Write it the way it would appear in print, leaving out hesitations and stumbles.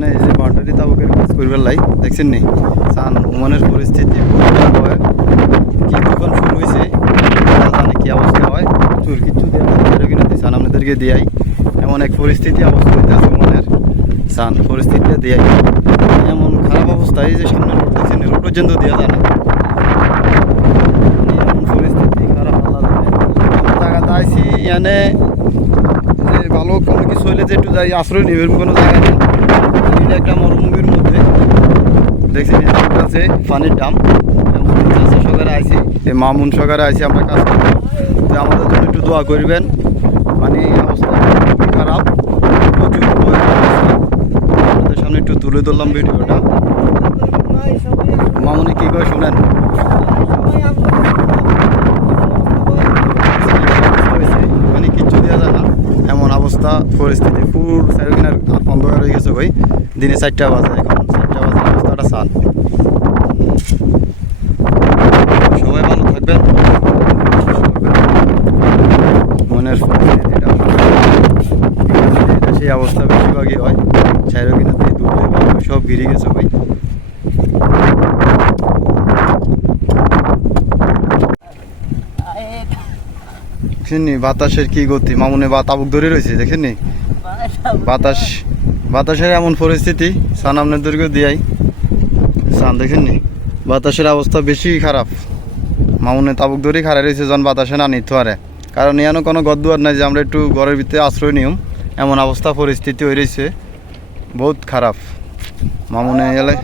মানে এই যে বাউন্ডারি তাবুকের কাজ করবার লাই দেখছেন নি সান মনের পরিস্থিতি হয় কি কখন শুরু হয়েছে জানে কি অবস্থা হয় চুর কিছু দেওয়া কিনা সান আপনাদেরকে দিয়াই এমন এক পরিস্থিতি অবস্থা হইতে আছে মনের সান পরিস্থিতিটা দিয়াই এমন খারাপ অবস্থায় যে সামনে রোড দেখছেন রোড পর্যন্ত দেওয়া যায় না এমন পরিস্থিতি খারাপ আলাদা জায়গাতে আইসি এনে যে ভালো কোনো কিছু হইলে যে একটু যাই আশ্রয় নেবেন কোনো জায়গা নেই এটা একটা মরুভূমির মধ্যে দেখছেন আছে পানির দাম চাষা সকারে আইসি এই মামুন সকারে আইসি আমরা কাজ করবো তো আমাদের জন্য একটু দোয়া করবেন মানে অবস্থা খুবই খারাপ প্রচুর আমাদের সামনে একটু তুলে ধরলাম ভিডিওটা মামুনি কী করে শুনেন মানে কিচ্ছু দেওয়া যায় না এমন অবস্থা পরিস্থিতি পুরো চারিদিনের অন্ধকার হয়ে গেছে ভাই দিনে 4টা বাজে এখন 4টা বাজে অবস্থাটা সান সবাই ভালো থাকবেন মনের পরিস্থিতিটা সেই অবস্থা বেশিরভাগই হয় চারিদিনের দিয়ে দুধে সব ঘিরে গেছে ভাই দেখেননি বাতাসের কি গতি মামুনে বা তাবুক ধরে রয়েছে দেখেননি বাতাসের এমন পরিস্থিতি সান আপনাদেরকে দিয়াই সান দেখেননি বাতাসের অবস্থা বেশি খারাপ মামুনে তাবুক ধরে খাড়া রয়েছে যখন বাতাসে না নিতে পারে কারণ ইয়ানো কোনো গদ্দুয়ার নাই যে আমরা একটু ঘরের ভিতরে আশ্রয় নিয়ম এমন অবস্থা পরিস্থিতি হয়ে রয়েছে বহুত খারাপ মামুনে এলে